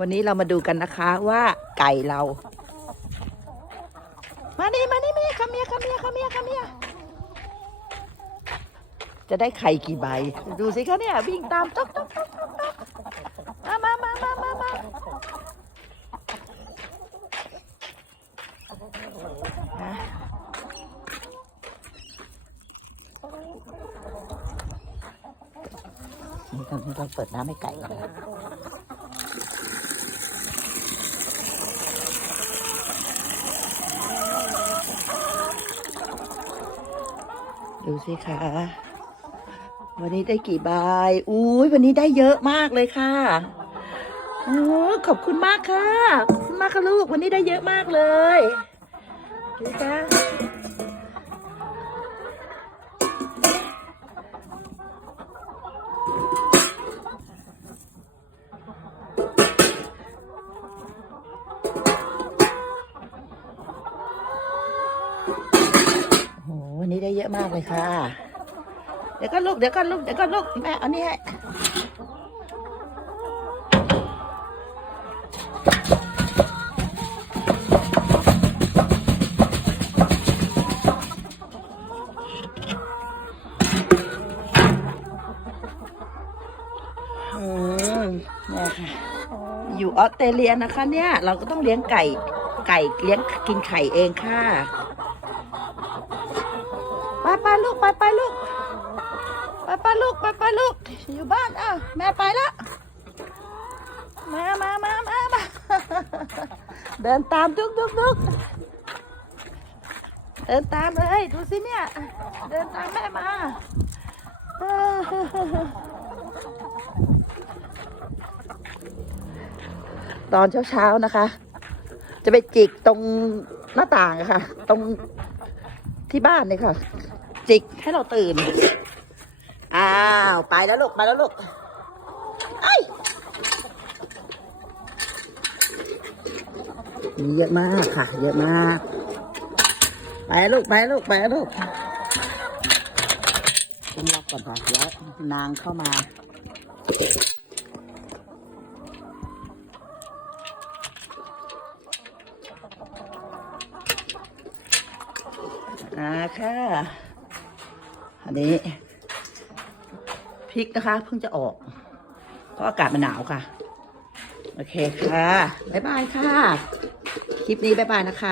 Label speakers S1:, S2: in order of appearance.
S1: วันนี้เรามาดูกันนะคะว่าไก่เรา มานี่มานี่มานี่คาเมียคาเมียคาเมียคาเมียจะได้ไข่กี่ใบ ดูสิคะเนี่ยวิ่งตามต๊อกต๊อกต๊อกต๊อกต๊อกมามามามามามานี่ตอนนี้เราเปิดน้ำให้ไก่ก่อน ดูสิคะวันนี้ได้กี่ใบอุ้ยวันนี้ได้เยอะมากเลยค่ะโอ้ขอบคุณมากค่ะ ขอบคุณมากค่ะลูก วันนี้ได้เยอะมากเลยดูจ้าโอ้โหวันนี้ได้เยอะมากเลยค่ะ เดี๋ยวก็ลูกเดี๋ยวก็ลูกเดี๋ยวก็ลูกแม่เอานี่ให้อืมเนี่ค่ะอยู่ออสเตรเลียนะคะเนี่ย เราก็ต้องเลี้ยงไก่ไก่เลี้ยงกินไข่เองค่ะ ไปลูกไปไปลูกไปไปลูกไปไปลูกอยู่บ้านอ้าวแม่ไปแล้วมามามามามาเดินตามทุกทุกทุกเดินตามเลยดูสิเนี่ย เดินตามแม่มาตอนเช้าๆนะคะ จะไปจิกตรงหน้าต่างะค่ะ ตรงที่บ้านเนี่ยค่ะ จิกให้เราตื่น อ้าว ไปแล้วลูกไปแล้วลูกไอ้มีเยอะมากค่ะ เยอะมาก ไปลูกไปลูกไปลูกต้องล็อกก่อนค่ะเดี๋ยวนางเข้ามาอ่าค่ะ นนี้พริกนะคะ เพิ่งจะออก เพราะอากาศมันหนาวค่ะ โอเคค่ะ บ๊ายบายค่ะ คลิปนี้บ๊ายบายนะคะ